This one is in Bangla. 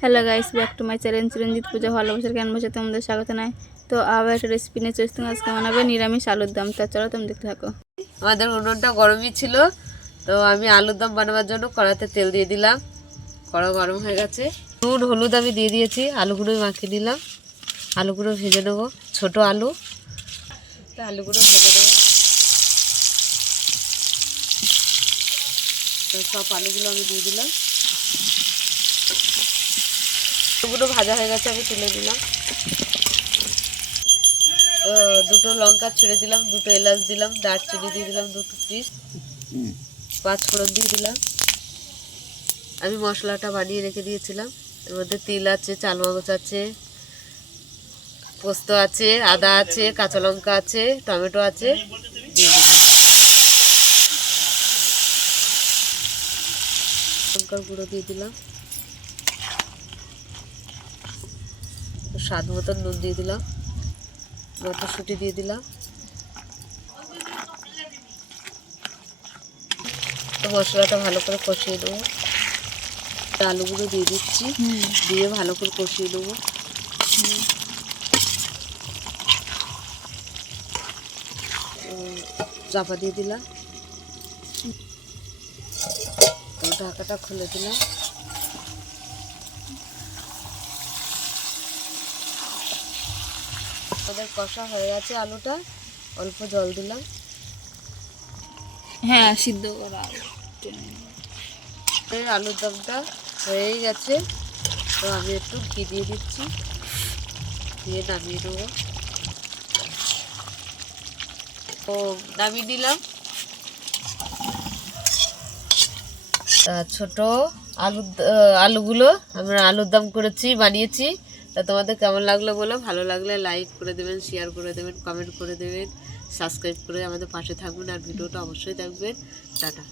Hello guys, back to my channel Chiranjit Puja ভালোবাসার ক্যানভাসে তোমাদের স্বাগত নাই। তো আবার একটা রেসিপি নিয়ে চলে আসলাম। আজকে বানাবে নিরামিষ আলুর দম। তা চলো তুমি দেখতে থাকো। আমাদের উনুনটা গরমই ছিল, তো আমি আলুর দম বানাবার জন্য কড়াতে তেল দিয়ে দিলাম। কড়া গরম হয়ে গেছে, নুন হলুদ আমি দিয়ে দিয়েছি। আলুগুলো মাখিয়ে নিলাম, আলুগুলো ভেজে নেবো। ছোট আলু, তো আলুগুলো ভেজে নেবো। তো সব আলুগুলো আমি দিয়ে দিলাম। আলুগুলো ভাজা হয়ে গেছে, আমি তুলে দিলাম। তো দুটো লঙ্কা ছেড়ে দিলাম, দুটো এলাচ দিলাম, দারচিনি দিয়ে দিলাম, দুটো পিস পাঁচ ফোড়ন দিয়ে দিলাম। আমি মশলাটা বানিয়ে রেখে দিয়েছিলাম। এর মধ্যে তিল আছে, চালমগজ আছে, পোস্ত আছে, আদা আছে, কাঁচা লঙ্কা আছে, টমেটো আছে, দিয়ে দিলাম। লঙ্কার গুঁড়ো দিয়ে দিলাম, স্বাদ মতন নুন দিয়ে দিলাম, মটরশুঁটি দিয়ে দিলাম। তো মশলাটা ভালো করে কষিয়ে দেবো। আলুগুলো দিয়ে দিচ্ছি, দিয়ে ভালো করে কষিয়ে দেবো। চাপা দিয়ে দিলাম, ঢাকাটা খুলে দিলাম। আমাদের কষা হয়ে গেছে আলুটা, অল্প জল দিলাম। হ্যাঁ, সিদ্ধ করা আলুর দমটা হয়েই গেছে। তো আমি একটু ঘি দিয়ে দিচ্ছি, দিয়ে নামিয়ে দেবো। ও নামিয়ে দিলাম। ছোট আলুগুলো আমরা আলুর দম করেছি, বানিয়েছি। তা তোমাদের কেমন লাগলো বলো। ভালো লাগলে লাইক করে দেবেন, শেয়ার করে দেবেন, কমেন্ট করে দেবেন, সাবস্ক্রাইব করে আমাদের পাশে থাকবেন, আর ভিডিওটা অবশ্যই দেখবেন। টাটা।